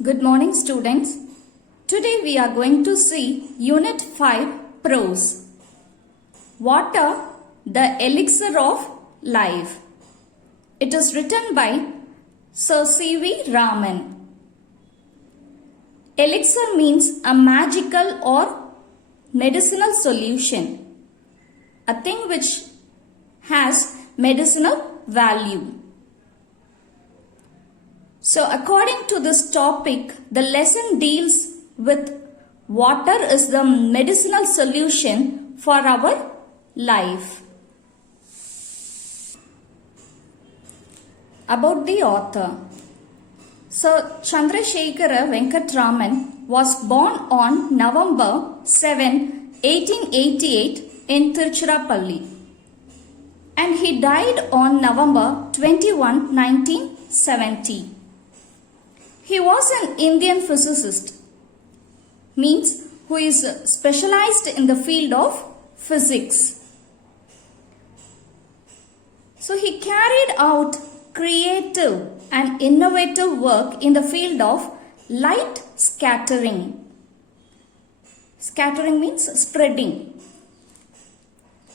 Good morning, students. Today we are going to see Unit 5 Prose. Water, the elixir of life. It is written by Sir C.V. Raman. Elixir means a magical or medicinal solution, a thing which has medicinal value. So according to this topic, the lesson deals with water is the medicinal solution for our life. About the author. Sir Chandrasekhara Venkat Raman was born on November 7, 1888 in Tiruchirappalli, and he died on November 21, 1970. He was an Indian physicist, means who is specialized in the field of physics. So he carried out creative and innovative work in the field of light scattering. Scattering means spreading.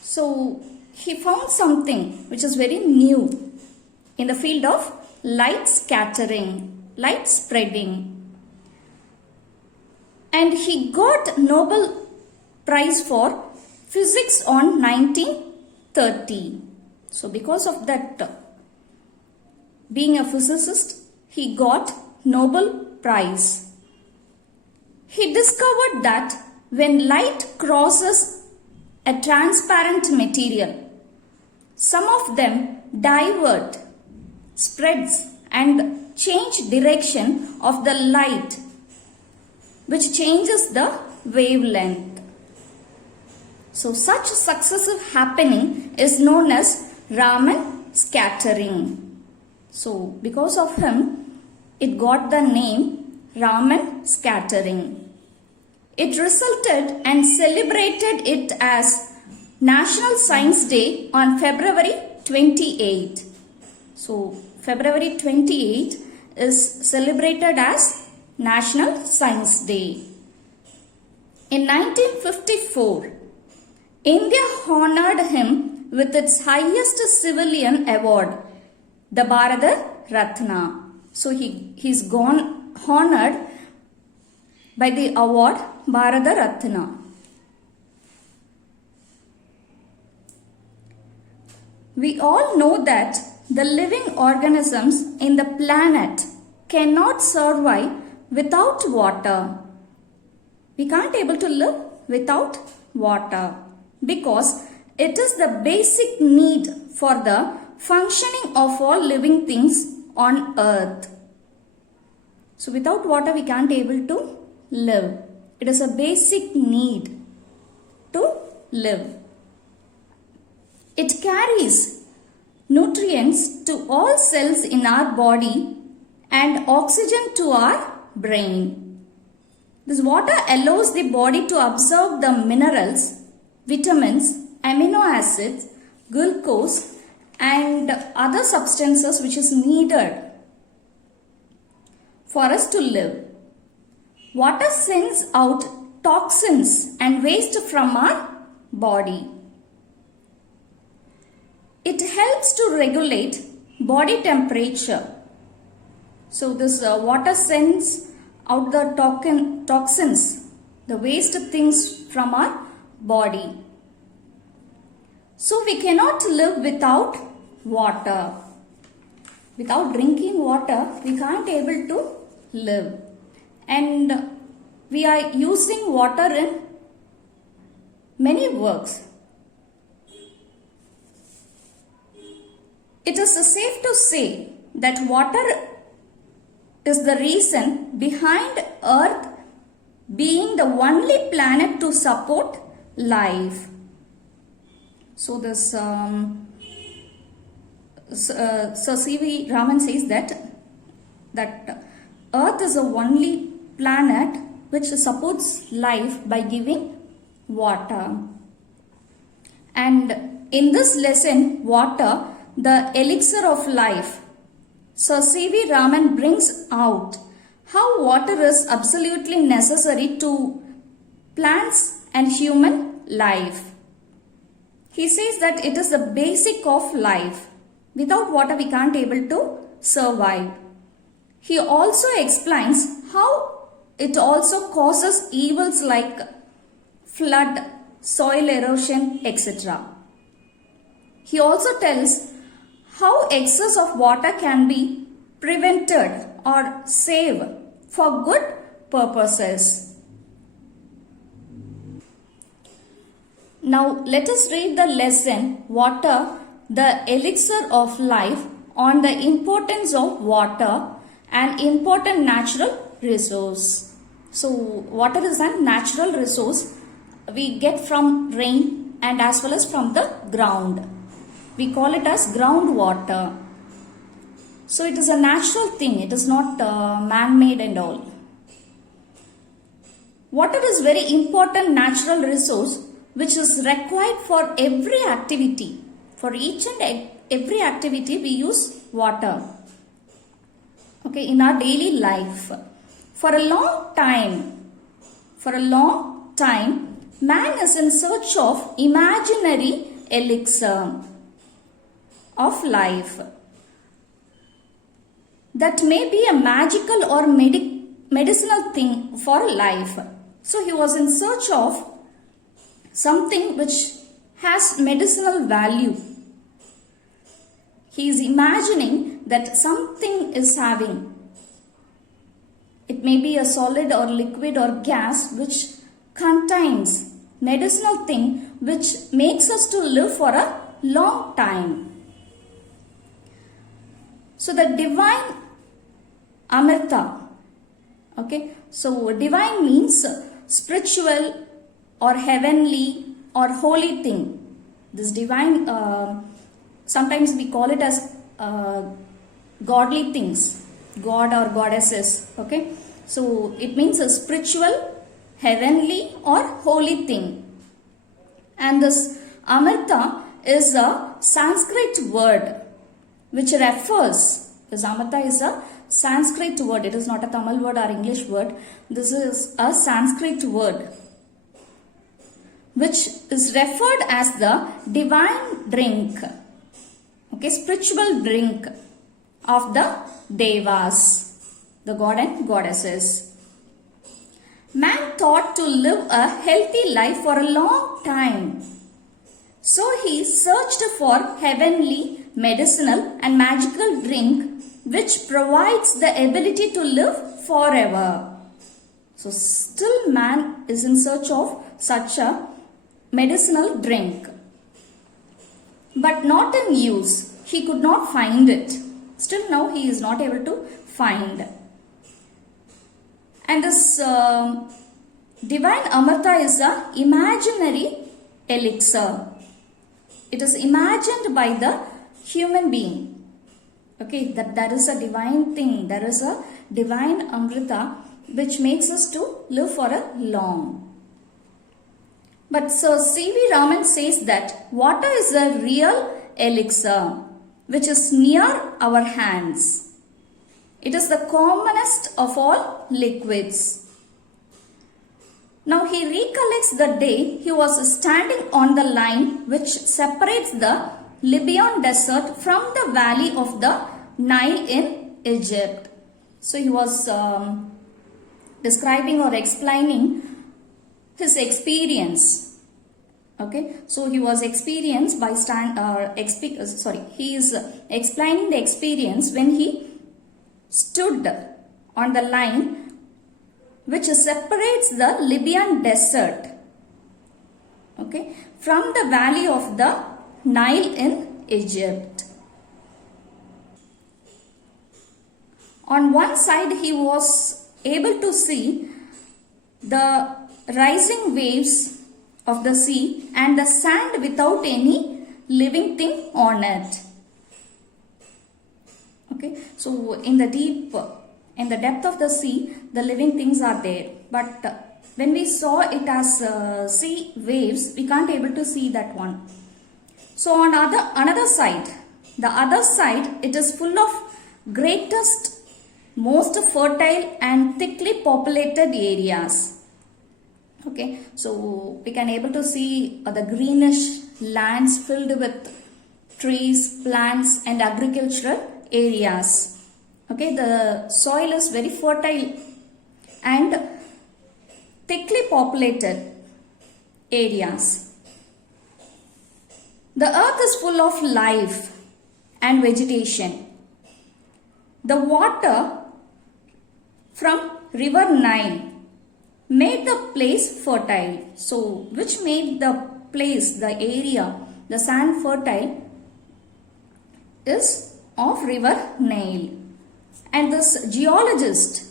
So he found something which is very new in the field of light scattering, light spreading. And he got Nobel Prize for Physics on 1930. So because of that, being a physicist, he got Nobel Prize. He discovered that when light crosses a transparent material, some of them divert, spreads and change direction of the light, which changes the wavelength. So such successive happening is known as Raman scattering. So because of him, it got the name Raman scattering. It resulted and celebrated it as National Science Day on February 28. So February 28 is celebrated as National Science Day. In 1954, India honored him with its highest civilian award, the Bharata Ratna. So he's gone honored by the award Bharata Ratna. We all know that the living organisms in the planet cannot survive without water. We can't able to live without water because it is the basic need for the functioning of all living things on earth. So without water we can't able to live. It is a basic need to live. It carries nutrients to all cells in our body and oxygen to our brain. This water allows the body to absorb the minerals, vitamins, amino acids, glucose and other substances which is needed for us to live. Water sends out toxins and waste from our body. It helps to regulate body temperature. So this water sends out the toxins, the waste things from our body. So we cannot live without water. Without drinking water, we can't able to live. And we are using water in many works. It is safe to say that water is the reason behind Earth being the only planet to support life. So this Sir C.V. Raman says that Earth is the only planet which supports life by giving water. And in this lesson, water, the elixir of life, Sir C.V. Raman brings out how water is absolutely necessary to plants and human life. He says that it is the basic of life. Without water we can't able to survive. He also explains how it also causes evils like flood, soil erosion, etc. He also tells how excess of water can be prevented or saved for good purposes. Now let us read the lesson Water, the Elixir of Life, on the importance of water, an important natural resource. So water is a natural resource we get from rain and as well as from the ground. We call it as groundwater. So it is a natural thing. It is not man-made and all. Water is very important natural resource which is required for every activity. For each and every activity we use water. Okay, in our daily life. For a long time, man is in search of imaginary elixir of life. That may be a magical or medicinal thing for life. So he was in search of something which has medicinal value. He is imagining that something is having. It may be a solid or liquid or gas which contains medicinal thing which makes us to live for a long time. So the divine Amrita. Okay, so divine means spiritual or heavenly or holy thing. This divine, sometimes we call it as godly things, god or goddesses. Okay, so it means a spiritual, heavenly or holy thing. And this Amrita is a Sanskrit word which refers, this Amrita is a Sanskrit word. It is not a Tamil word or English word. This is a Sanskrit word which is referred as the divine drink. Okay, spiritual drink of the Devas, the god and goddesses. Man thought to live a healthy life for a long time. So he searched for heavenly, medicinal and magical drink which provides the ability to live forever. So still man is in search of such a medicinal drink. But not in use. He could not find it. Still now he is not able to find. And this divine Amrita is a imaginary elixir. It is imagined by the human being. Okay, that there is a divine thing. There is a divine Amrita which makes us to live for a long. But Sir C.V. Raman says that water is a real elixir which is near our hands. It is the commonest of all liquids. Now he recollects the day he was standing on the line which separates the Libyan desert from the valley of the Nile in Egypt. So he was describing or explaining his experience. Okay, so he was experienced by he is explaining the experience when he stood on the line which separates the Libyan desert, okay, from the valley of the Nile in Egypt. On one side he was able to see the rising waves of the sea and the sand without any living thing on it. Okay, so in the depth of the sea, the living things are there. But when we saw it as sea waves, we can't able to see that one. So on the other side, it is full of greatest most fertile and thickly populated areas. Okay, so we can able to see the greenish lands filled with trees, plants and agricultural areas. Okay, the soil is very fertile and thickly populated areas. The earth is full of life and vegetation. The water from river Nile made the place fertile. So, which made the place, the area, the sand fertile is of river Nile. And this geologist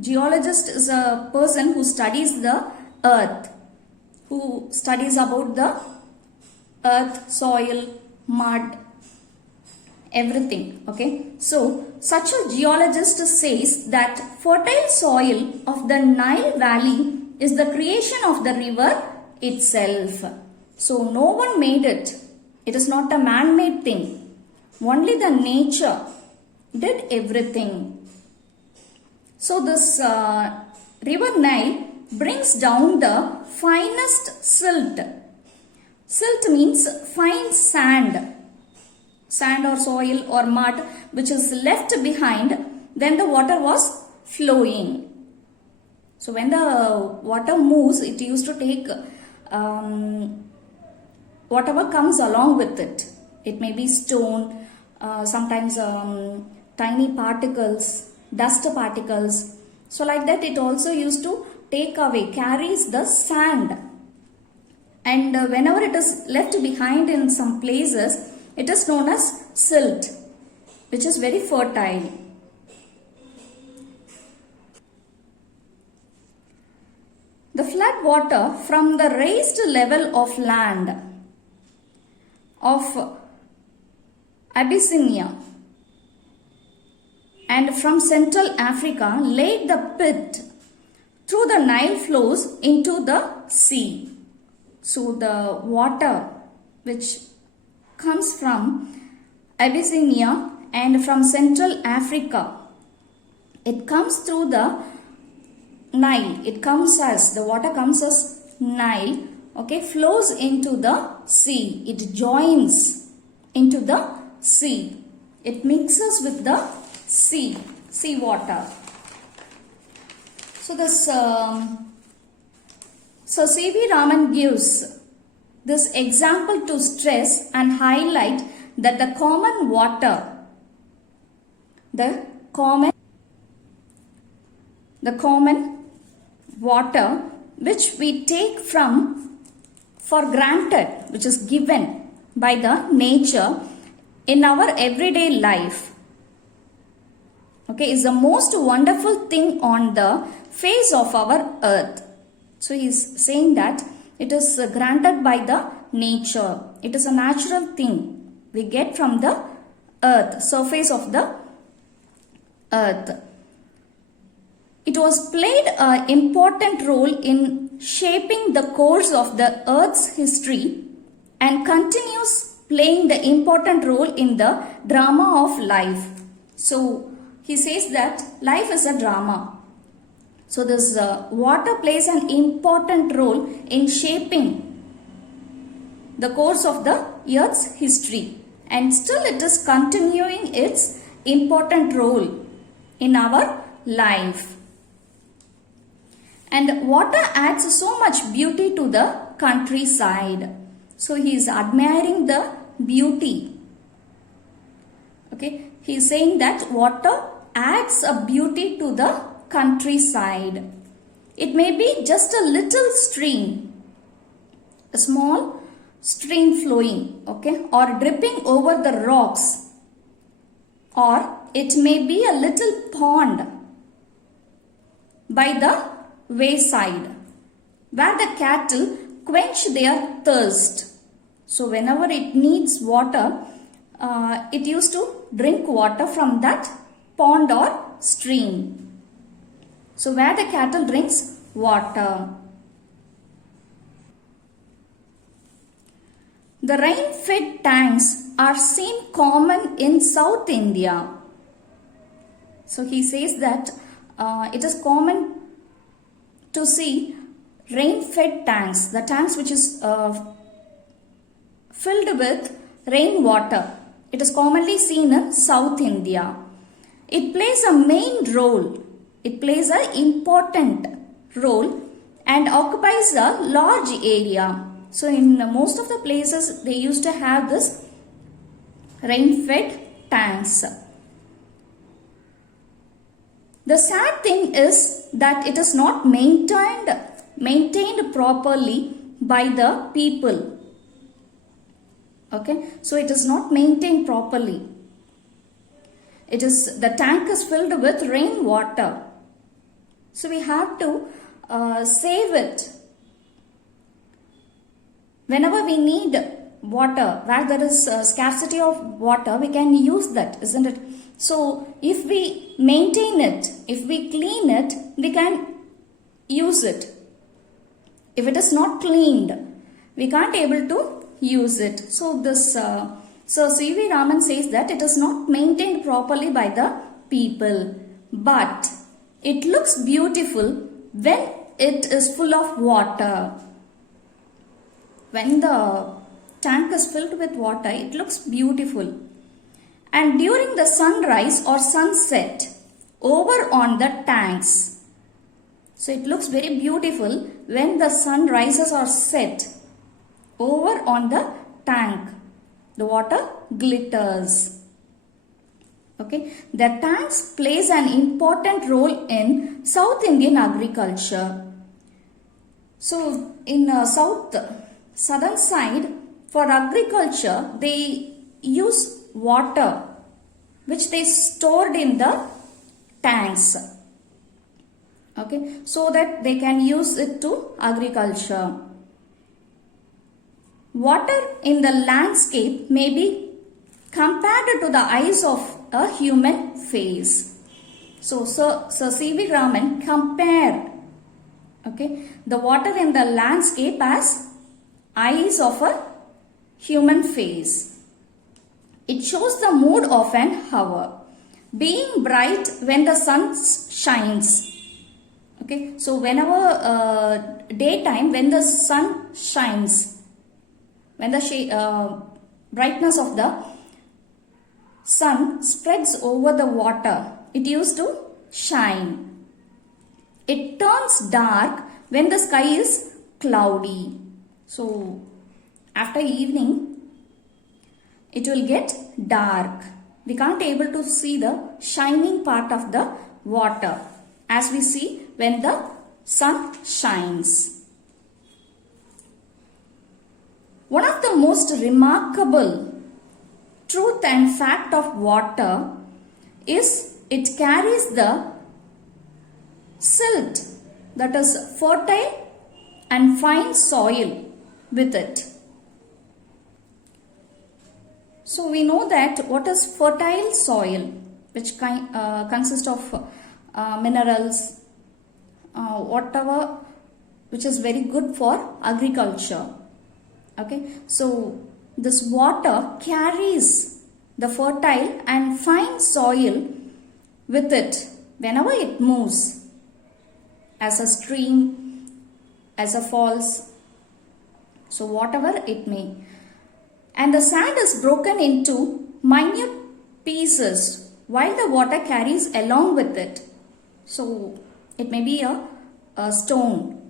is a person who studies the earth, who studies about the earth, soil, mud, everything. Okay, so such a geologist says that fertile soil of the Nile Valley is the creation of the river itself. So no one made it. It is not a man-made thing. Only the nature did everything. So this river Nile brings down the finest silt. Silt means fine sand or soil or mud which is left behind when the water was flowing. So when the water moves, it used to take whatever comes along with it. It may be stone, sometimes tiny particles, dust particles. So like that it also used to carries the sand. And whenever it is left behind in some places, it is known as silt, which is very fertile. The flood water from the raised level of land of Abyssinia and from Central Africa laid the pit through the Nile flows into the sea. So the water which comes from Abyssinia and from Central Africa, it comes through the Nile. The water comes as Nile, okay, flows into the sea. It joins into the sea. It mixes with the sea water. So this C.V. Raman gives this example to stress and highlight that the common water which we take for granted, which is given by the nature in our everyday life, okay, is the most wonderful thing on the face of our earth. So he is saying that it is granted by the nature. It is a natural thing we get from the earth, surface of the earth. It was played an important role in shaping the course of the earth's history and continues playing the important role in the drama of life. So he says that life is a drama. So this water plays an important role in shaping the course of the earth's history, and still it is continuing its important role in our life. And water adds so much beauty to the countryside. So he is admiring the beauty. Okay, he is saying that water adds a beauty to the countryside. It may be just a little stream, a small stream flowing, okay, or dripping over the rocks, or it may be a little pond by the wayside where the cattle quench their thirst. So whenever it needs water, it used to drink water from that pond or stream. So where the cattle drinks water. The rain-fed tanks are seen common in South India. So he says that it is common to see rain-fed tanks, the tanks which is filled with rainwater. It is commonly seen in South India. It plays a main role. It plays an important role and occupies a large area. So in most of the places they used to have this rain-fed tanks. The sad thing is that it is not maintained properly by the people. Okay, so it is not maintained properly. The tank is filled with rainwater. So we have to save it. Whenever we need water, where there is scarcity of water, we can use that, isn't it? So if we maintain it, if we clean it, we can use it. If it is not cleaned, we can't able to use it. So this so C.V. Raman says that it is not maintained properly by the people, but it looks beautiful when it is full of water. When the tank is filled with water, it looks beautiful. And during the sunrise or sunset over on the tanks, so it looks very beautiful when the sun rises or set over on the tank. The water glitters. Okay, the tanks plays an important role in South Indian agriculture. So in southern side, for agriculture, they use water which they stored in the tanks. Okay, so that they can use it to agriculture. Water in the landscape may be compared to the eyes of a human face. So C.V. Raman compared, okay, the water in the landscape as eyes of a human face. It shows the mood of an hour, being bright when the sun shines. Okay, so whenever daytime, when the sun shines, when the brightness of the sun spreads over the water, it used to shine. It turns dark when the sky is cloudy. So after evening, it will get dark. We can't able to see the shining part of the water as we see when the sun shines. One of the most remarkable truth and fact of water is it carries the silt, that is fertile and fine soil with it. So we know that what is fertile soil, which consists of minerals, whatever which is very good for agriculture. Okay, so this water carries the fertile and fine soil with it whenever it moves, as a stream, as a falls, so whatever it may. And the sand is broken into minute pieces while the water carries along with it. So it may be a stone,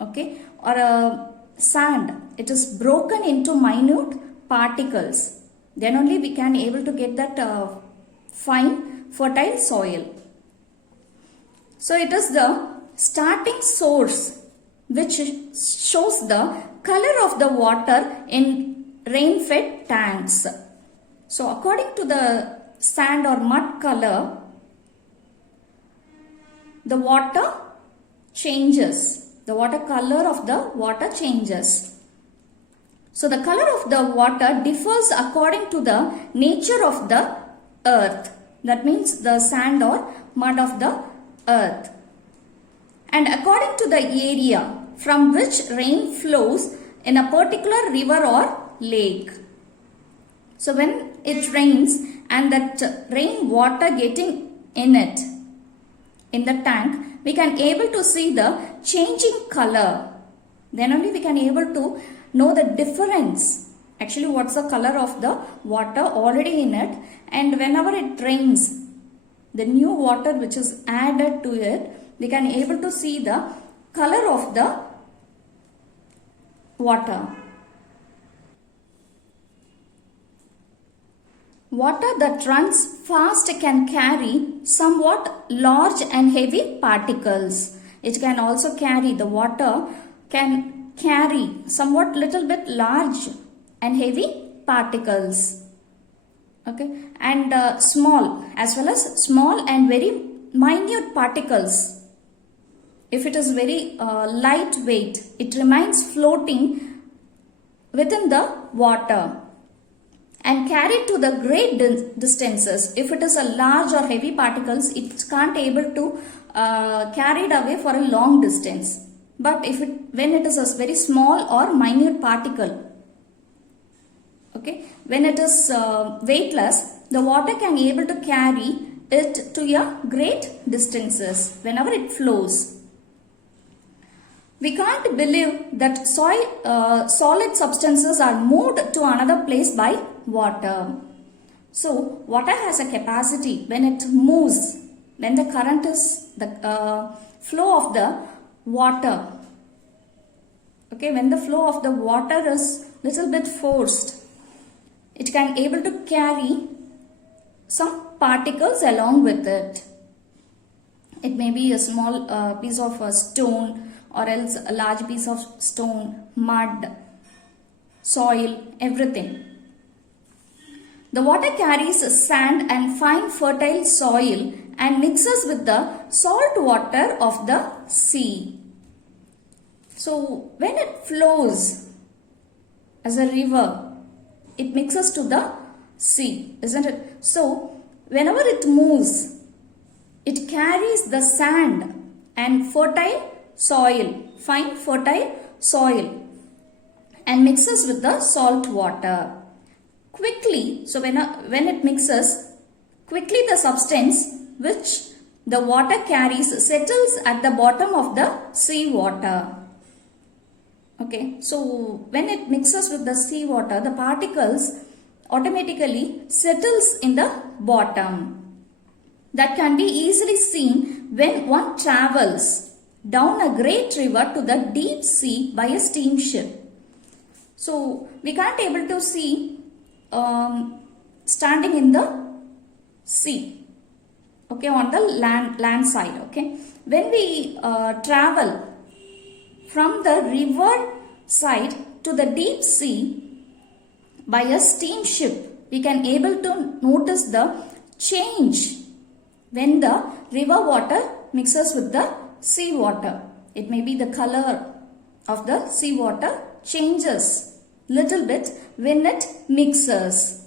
okay, or a sand. It is broken into minute particles. Then only we can able to get that fine fertile soil. So it is the starting source which shows the color of the water in rain-fed tanks. So according to the sand or mud color, the water changes. The water color of the water changes. So the color of the water differs according to the nature of the earth. That means the sand or mud of the earth. And according to the area from which rain flows in a particular river or lake. So when it rains and that rain water getting in it, in the tank, we can able to see the changing color. Then only we can able to know the difference. Actually, what's the color of the water already in it, and whenever it rains, the new water which is added to it, we can able to see the color of the water. Water that runs fast can carry somewhat large and heavy particles. It can also carry, the water can carry somewhat little bit large and heavy particles. Okay, and small as well as small and very minute particles. If it is very lightweight, it remains floating within the water and carried to the great distances. If it is a large or heavy particles, it can't able to carry it away for a long distance. But when it is a very small or minute particle, okay, when it is weightless, the water can able to carry it to a great distances whenever it flows. We can't believe that solid substances are moved to another place by water. So, water has a capacity when it moves, when the current is the flow of the water. Okay, when the flow of the water is little bit forced, it can able to carry some particles along with it. It may be a small piece of stone, or else a large piece of stone, mud, soil, everything. The water carries sand and fine fertile soil and mixes with the salt water of the sea. So when it flows as a river, it mixes to the sea, isn't it? So whenever it moves, it carries the sand and fertile soil, fine fertile soil, and mixes with the salt water. Quickly, so when it mixes, quickly the substance which the water carries settles at the bottom of the sea water. Okay, so when it mixes with the sea water, the particles automatically settles in the bottom. That can be easily seen when one travels down a great river to the deep sea by a steamship. So we can't able to see standing in the sea, okay, on the land side. Okay, when we travel from the river side to the deep sea by a steamship, we can able to notice the change when the river water mixes with the sea water. It may be the color of the sea water changes little bit when it mixes.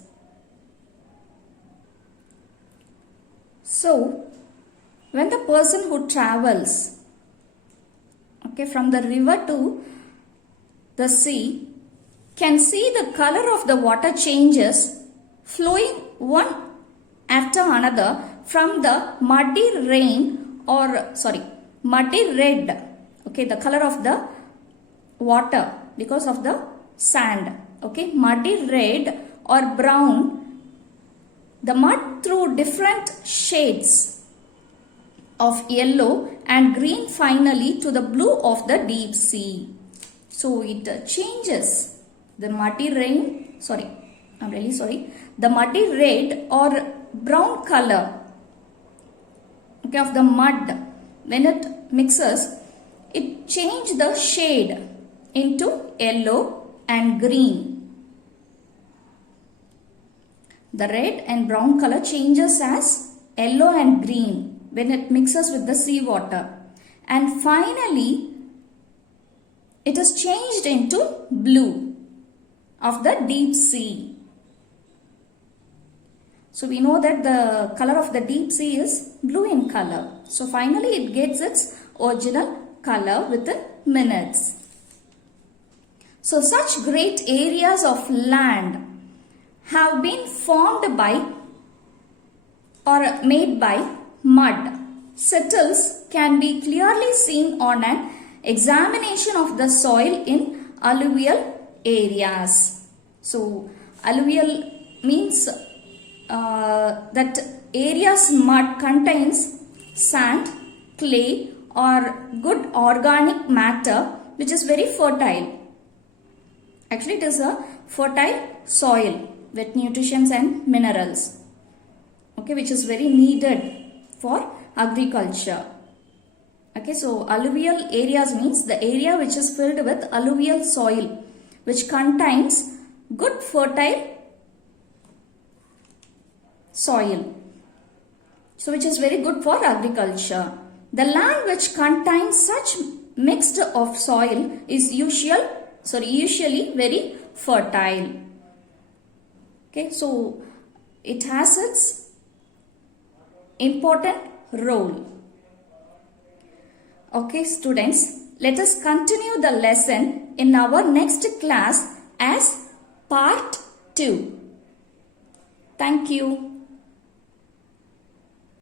So when the person who travels, okay, from the river to the sea, can see the color of the water changes flowing one after another from the muddy red, okay, the color of the water because of the sand, okay, muddy red or brown, the mud through different shades of yellow and green finally to the blue of the deep sea. So it changes the muddy the muddy red or brown color, okay, of the mud. When it mixes, it changes the shade into yellow and green. The red and brown color changes as yellow and green when it mixes with the sea water, and finally it is changed into blue of the deep sea. So we know that the color of the deep sea is blue in color. So finally it gets its original color within minutes. So such great areas of land have been formed by or made by mud settles can be clearly seen on an examination of the soil in alluvial areas. So, alluvial means that area's mud contains sand, clay or good organic matter which is very fertile. Actually, it is a fertile soil with nutrients and minerals, okay, which is very needed for agriculture. Okay, so alluvial areas means the area which is filled with alluvial soil which contains good fertile soil, so which is very good for agriculture. The land which contains such mixed of soil is usually very fertile. Okay, so it has its important role. Okay, students, let us continue the lesson in our next class as part 2. Thank you.